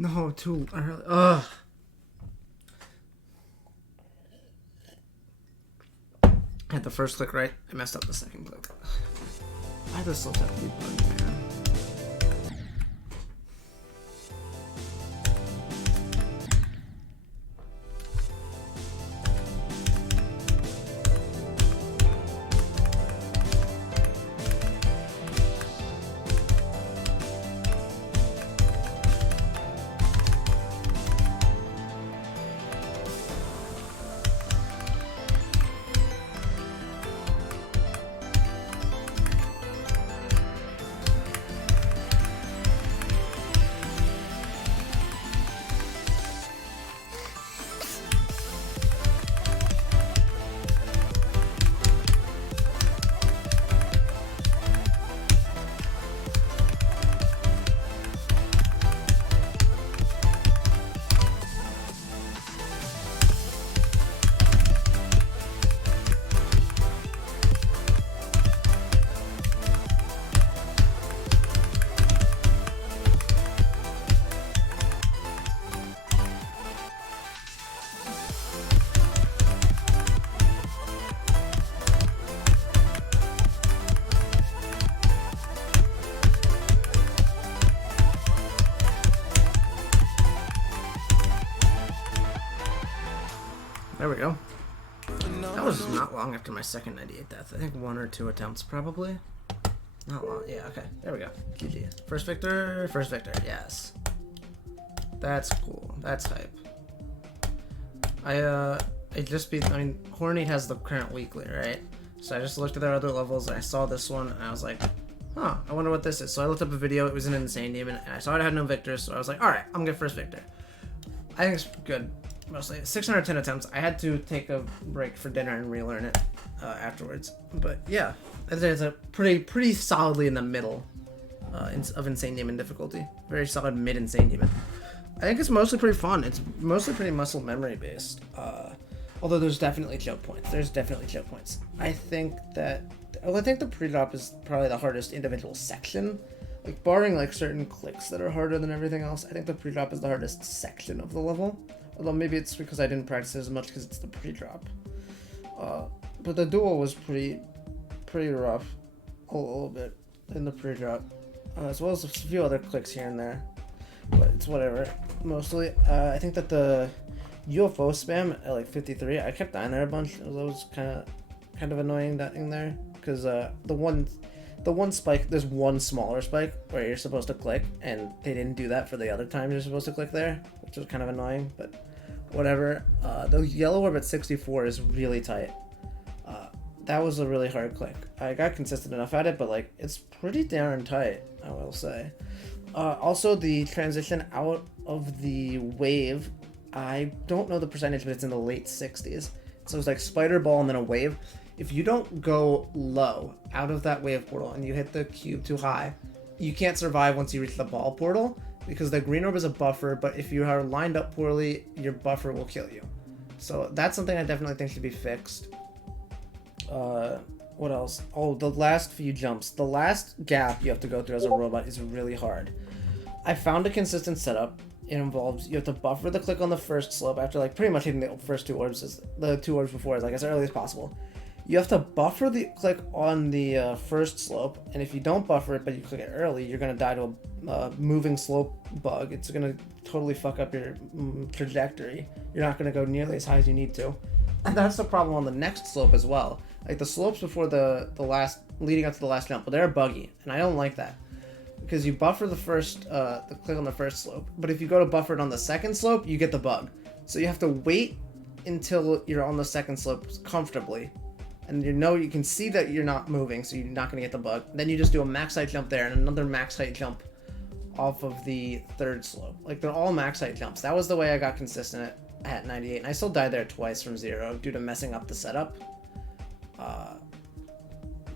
No, too early. Ugh. I had the first click right. I messed up the second click. Why does this have to be bugged, man? There we go. That was not long after my second 98 death. I think 1 or 2 attempts probably. Not long. Yeah, okay. There we go. GG. First victor. First victor. Yes. That's cool. That's hype. I just beat, I mean, Horneet has the current weekly, right? So I just looked at their other levels and I saw this one and I was like, huh, I wonder what this is. So I looked up a video. It was an insane demon and I saw it had no victors. So I was like, alright, I'm gonna get first victor. I think it's good. Mostly 610 attempts. I had to take a break for dinner and relearn it afterwards. But yeah, it's a pretty solidly in the middle of insane demon difficulty. Very solid mid insane demon. I think it's mostly pretty fun. It's mostly pretty muscle memory based. Although there's definitely choke points. I think the pre-drop is probably the hardest individual section. Like barring like certain clicks that are harder than everything else, I think the pre-drop is the hardest section of the level. Although maybe it's because I didn't practice it as much because it's the pre-drop. But the duel was pretty rough, a little bit in the pre-drop, as well as a few other clicks here and there. But it's whatever. Mostly, I think that the UFO spam at like 53, I kept dying there a bunch. It was kind of annoying dying there because the one spike, there's one smaller spike where you're supposed to click, and they didn't do that for the other time you're supposed to click there, which was kind of annoying, but whatever. The yellow orb at 64 is really tight. That was a really hard click. I got consistent enough at it, but like it's pretty darn tight, I will say. Also, the transition out of the wave, I don't know the percentage, but it's in the late 60s. So it's like spider ball and then a wave. If you don't go low out of that wave portal and you hit the cube too high, you can't survive once you reach the ball portal because the green orb is a buffer, but if you are lined up poorly, your buffer will kill you. So that's something I definitely think should be fixed. What else? Oh, the last few jumps. The last gap you have to go through as a robot is really hard. I found a consistent setup. It involves, you have to buffer the click on the first slope after like pretty much hitting the first two orbs, the two orbs before, like as early as possible. You have to buffer the click on the first slope, and if you don't buffer it but you click it early, you're going to die to a moving slope bug. It's going to totally fuck up your trajectory. You're not going to go nearly as high as you need to. And that's the problem on the next slope as well. Like the slopes before the last, leading up to the last jump, but they're buggy, and I don't like that. Because you buffer the first, the click on the first slope, but if you go to buffer it on the second slope, you get the bug. So you have to wait until you're on the second slope comfortably, and you can see that you're not moving, so you're not going to get the bug. Then you just do a max height jump there and another max height jump off of the third slope. Like they're all max height jumps. That was the way I got consistent at 98, and I still died there twice from 0 due to messing up the setup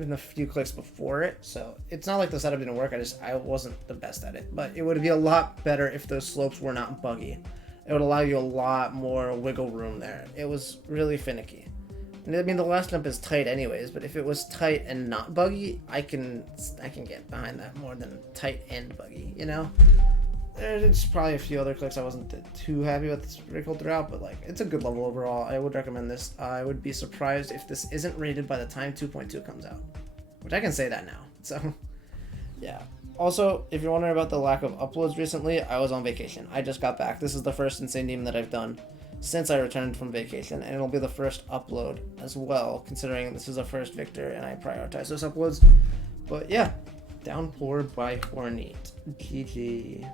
in the few clicks before it. So it's not like the setup didn't work, I wasn't the best at it. But it would be a lot better if those slopes were not buggy. It would allow you a lot more wiggle room there. It was really finicky. And I mean, the last jump is tight anyways, but if it was tight and not buggy, I can get behind that more than tight and buggy, you know? there's probably a few other clicks I wasn't too happy with. It's pretty cool throughout, but like it's a good level overall. I would recommend this. I would be surprised if this isn't rated by the time 2.2 comes out, which I can say that now. So yeah. Also, if you're wondering about the lack of uploads recently, I was on vacation. I just got back. This is the first Insane Demon that I've done since I returned from vacation, and it'll be the first upload as well, considering this is a first Victor and I prioritize those uploads. But yeah, Downpour by Horneet. GG.